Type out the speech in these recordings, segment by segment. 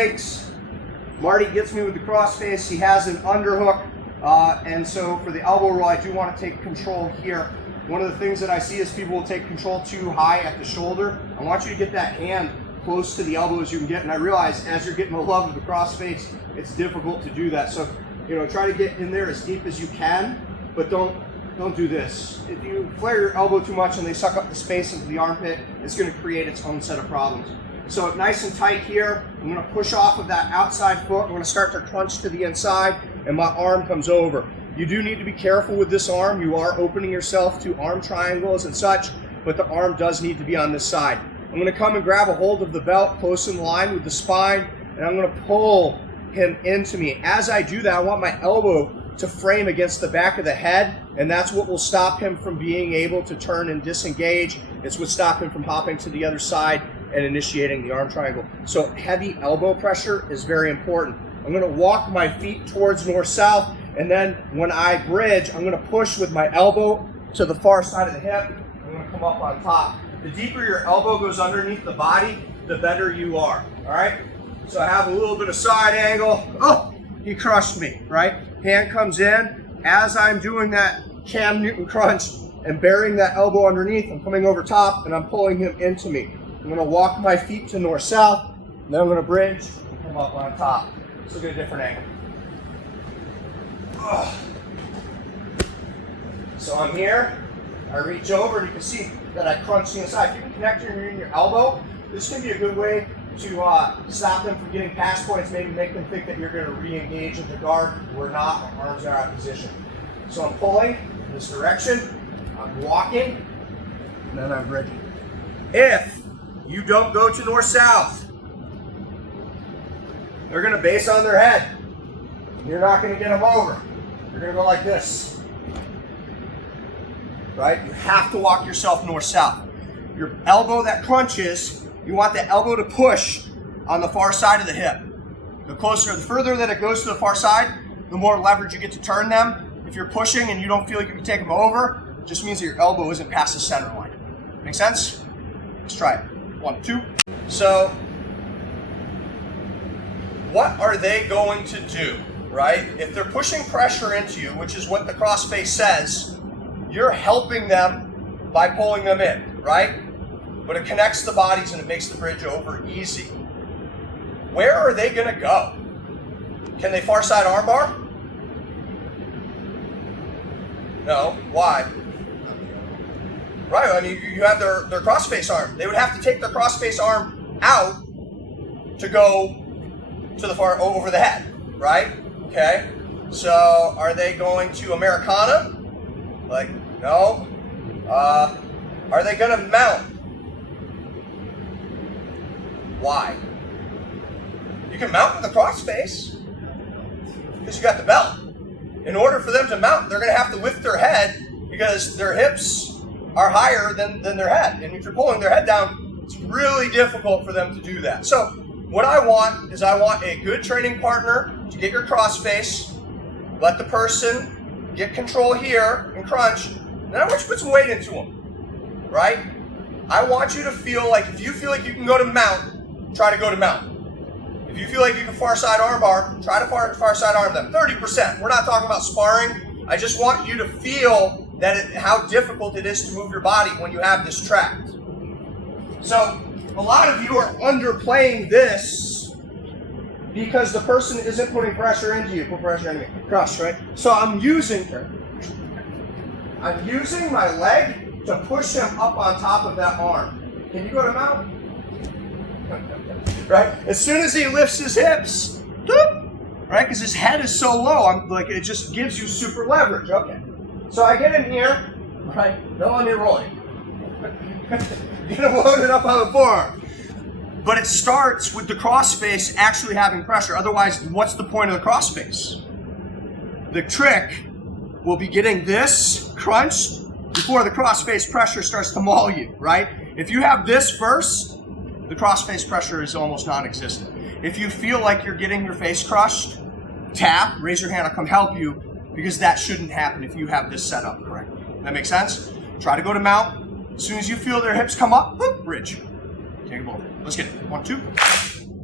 legs. Marty gets me with the crossface. He has an underhook. And so for the elbow roll, I do want to take control here. One of the things that I see is people will take control too high at the shoulder. I want you to get that hand close to the elbow as you can get. And I realize as you're getting the love of the crossface, it's difficult to do that. So, try to get in there as deep as you can, but don't do this. If you flare your elbow too much and they suck up the space into the armpit, it's going to create its own set of problems. So nice and tight here. I'm going to push off of that outside foot. I'm going to start to crunch to the inside, and my arm comes over. You do need to be careful with this arm. You are opening yourself to arm triangles and such, but the arm does need to be on this side. I'm going to come and grab a hold of the belt close in line with the spine, and I'm going to pull him into me. As I do that, I want my elbow to frame against the back of the head, and that's what will stop him from being able to turn and disengage. It's what stops him from hopping to the other side and initiating the arm triangle. So heavy elbow pressure is very important. I'm going to walk my feet towards north-south, and then when I bridge, I'm going to push with my elbow to the far side of the hip. I'm going to come up on top. The deeper your elbow goes underneath the body, the better you are, all right? So I have a little bit of side angle. Oh, he crushed me, right? Hand comes in. As I'm doing that Cam Newton crunch and burying that elbow underneath, I'm coming over top and I'm pulling him into me. I'm going to walk my feet to north-south, then I'm going to bridge and come up on top. Let's look at a different angle. So I'm here, I reach over, and you can see that I crunch the inside. If you can connect your elbow, this can be a good way to stop them from getting pass points, maybe make them think that you're going to re-engage in the guard. We're not, our arms are out of position. So I'm pulling in this direction, I'm walking, and then I'm bridging. If you don't go to north-south, they're going to base on their head. You're not going to get them over. You're going to go like this. Right? You have to walk yourself north-south. Your elbow that crunches, you want the elbow to push on the far side of the hip. The further that it goes to the far side, the more leverage you get to turn them. If you're pushing and you don't feel like you can take them over, it just means that your elbow isn't past the center line. Make sense? Let's try it. 1, 2. So, what are they going to do, right? If they're pushing pressure into you, which is what the crossface says, you're helping them by pulling them in, right? But it connects the bodies and it makes the bridge over easy. Where are they going to go? Can they far side armbar? No. Why? Right, I mean, you have their crossface arm. They would have to take their crossface arm out to go to the far, over the head, right? Okay, so are they going to Americana? Like, no. Are they going to mount? Why? You can mount with a crossface because you got the belt. In order for them to mount, they're going to have to lift their head because their hips are higher than their head. And if you're pulling their head down, it's really difficult for them to do that. So what I want is a good training partner to get your crossface, let the person get control here and crunch, and then I want you to put some weight into them, right? I want you to feel like, if you feel like you can go to mount, try to go to mount. If you feel like you can far side arm bar, try to far side arm them. 30%. We're not talking about sparring. I just want you to feel that how difficult it is to move your body when you have this tracked. So a lot of you are underplaying this because the person isn't putting pressure into you. Put pressure into me. Crush, right? So I'm using my leg to push him up on top of that arm. Can you go to mount? Right? As soon as he lifts his hips, right? Because his head is so low, it just gives you super leverage. Okay. So I get in here, right? Don't let me roll you. You're gonna load it up on the forearm. But it starts with the crossface actually having pressure. Otherwise, what's the point of the crossface? The trick will be getting this crunched before the crossface pressure starts to maul you, right? If you have this first, the crossface pressure is almost non-existent. If you feel like you're getting your face crushed, tap, raise your hand, I'll come help you, because that shouldn't happen if you have this set up correctly. That makes sense? Try to go to mount. As soon as you feel their hips come up, whoop, bridge. Take them over. Let's get it. 1, 2.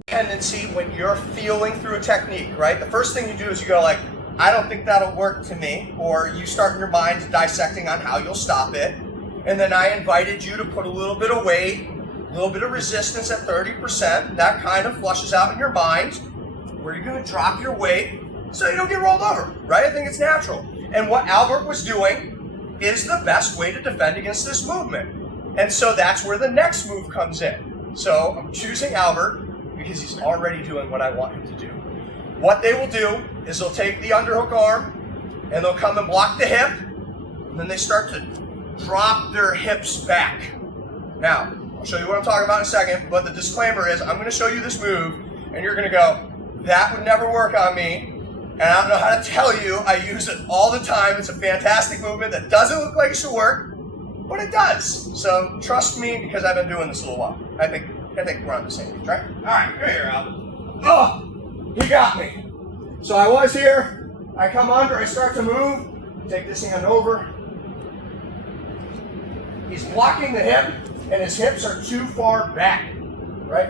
Tendency when you're feeling through a technique, right? The first thing you do is you go like, I don't think that'll work to me, or you start in your mind dissecting on how you'll stop it. And then I invited you to put a little bit of weight, a little bit of resistance at 30%. That kind of flushes out in your mind where you're going to drop your weight so you don't get rolled over, right? I think it's natural. And what Albert was doing is the best way to defend against this movement. And so that's where the next move comes in. So I'm choosing Albert because he's already doing what I want him to do. What they will do is they'll take the underhook arm and they'll come and block the hip, and then they start to drop their hips back. Now, I'll show you what I'm talking about in a second, but the disclaimer is I'm going to show you this move, and you're going to go, that would never work on me, and I don't know how to tell you. I use it all the time. It's a fantastic movement that doesn't look like it should work, but it does. So trust me, because I've been doing this a little while. I think we're on the same page, right? All right, come here, Albert. Oh, he got me. So I was here. I come under. I start to move. Take this hand over. He's blocking the hip, and his hips are too far back, right?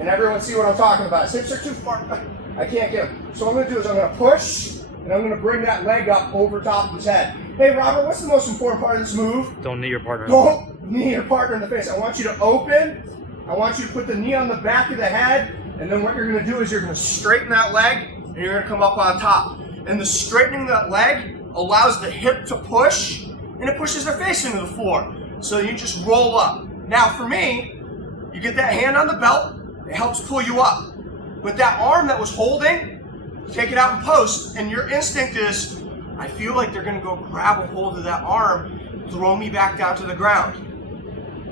And everyone see what I'm talking about. His hips are too far back. I can't get him. So what I'm going to do is I'm going to push, and I'm going to bring that leg up over top of his head. Hey, Robert, what's the most important part of this move? Don't knee your partner. Don't knee your partner in the face. I want you to open. I want you to put the knee on the back of the head, and then what you're going to do is you're going to straighten that leg, and you're going to come up on top. And the straightening that leg allows the hip to push, and it pushes their face into the floor. So you just roll up. Now for me, you get that hand on the belt, it helps pull you up. But that arm that was holding, take it out in post, and your instinct is, I feel like they're going to go grab a hold of that arm, throw me back down to the ground.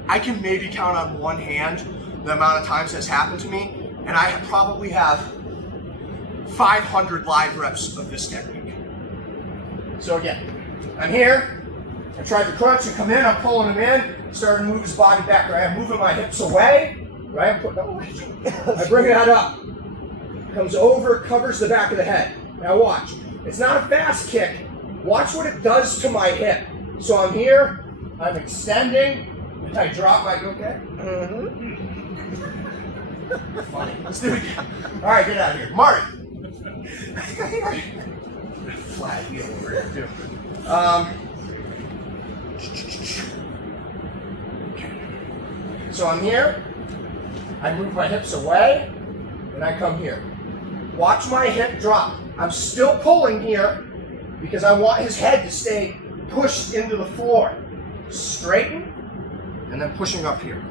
I can maybe count on one hand the amount of times that's happened to me, and I probably have 500 live reps of this technique. So again, I'm here, I tried to crunch and come in, I'm pulling him in, starting to move his body back, right? I'm moving my hips away, right? I bring that up, comes over, covers the back of the head. Now watch, it's not a fast kick. Watch what it does to my hip. So I'm here, I'm extending, and I drop my, okay? Funny, let's do it again. All right, get out of here. Marty. Flat heel over here too. So I'm here, I move my hips away, and I come here. Watch my hip drop. I'm still pulling here because I want his head to stay pushed into the floor. Straighten, and then pushing up here.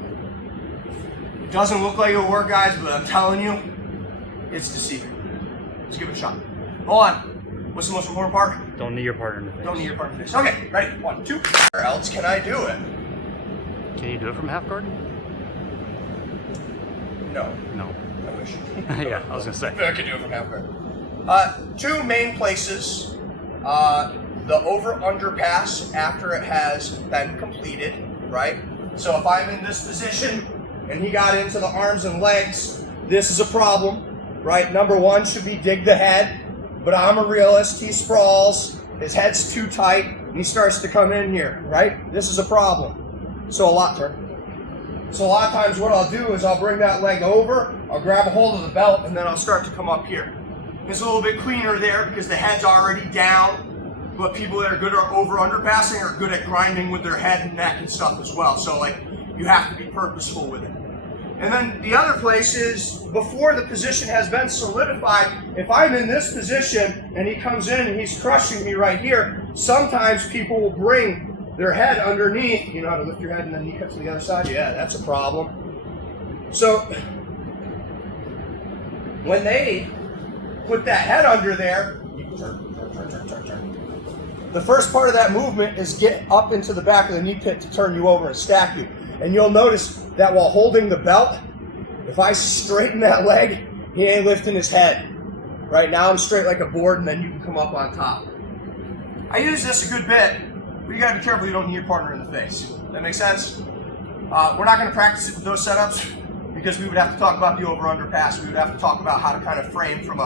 It doesn't look like it'll work, guys, but I'm telling you, it's deceiving. Let's give it a shot. Hold on. What's the most important part? Don't knee your partner in the face. Don't knee your partner in the face. Okay, ready? 1, 2. Where else can I do it? Can you do it from half guard? No. No. I wish. Yeah, I was going to say. I can do it from half guard. Two main places. The over-under pass after it has been completed, right? So if I'm in this position and he got into the arms and legs, this is a problem, right? Number one should be dig the head, but I'm a realist. He sprawls, his head's too tight, and he starts to come in here, right? This is a problem. So a lot of times what I'll do is I'll bring that leg over, I'll grab a hold of the belt, and then I'll start to come up here. It's a little bit cleaner there because the head's already down, but people that are good at over-under passing are good at grinding with their head and neck and stuff as well. So like, you have to be purposeful with it. And then the other place is before the position has been solidified, if I'm in this position and he comes in and he's crushing me right here, sometimes people will bring their head underneath. You know how to lift your head and then knee cut to the other side? Yeah, that's a problem. So when they put that head under there, you turn. The first part of that movement is get up into the back of the knee pit to turn you over and stack you. And you'll notice that while holding the belt, if I straighten that leg, he ain't lifting his head. Right now I'm straight like a board, and then you can come up on top. I use this a good bit, but you gotta be careful you don't knee your partner in the face. That make sense? We're not gonna practice it with those setups because we would have to talk about the over-under pass. We would have to talk about how to kind of frame from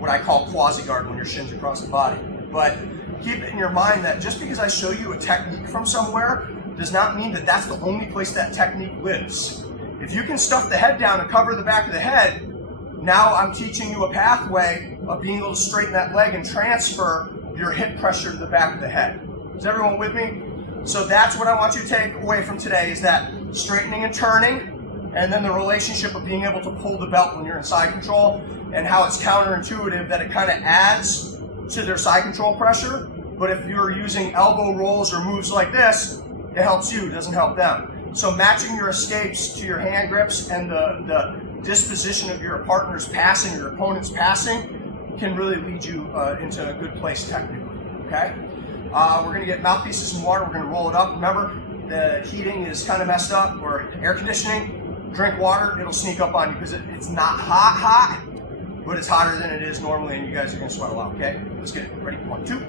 what I call quasi-guard when your shins across the body. But keep it in your mind that just because I show you a technique from somewhere does not mean that that's the only place that technique lives. If you can stuff the head down and cover the back of the head, now I'm teaching you a pathway of being able to straighten that leg and transfer your hip pressure to the back of the head. Is everyone with me? So that's what I want you to take away from today, is that straightening and turning, and then the relationship of being able to pull the belt when you're in side control, and how it's counterintuitive that it kind of adds to their side control pressure. But if you're using elbow rolls or moves like this, it helps you, it doesn't help them. So matching your escapes to your hand grips and the disposition of your partner's passing, your opponent's passing, can really lead you into a good place technically, okay? We're going to get mouthpieces and water. We're going to roll it up. Remember, the heating is kind of messed up, or air conditioning. Drink water. It'll sneak up on you because it's not hot, but it's hotter than it is normally, and you guys are going to sweat a lot, okay? Let's get it. Ready? 1, 2.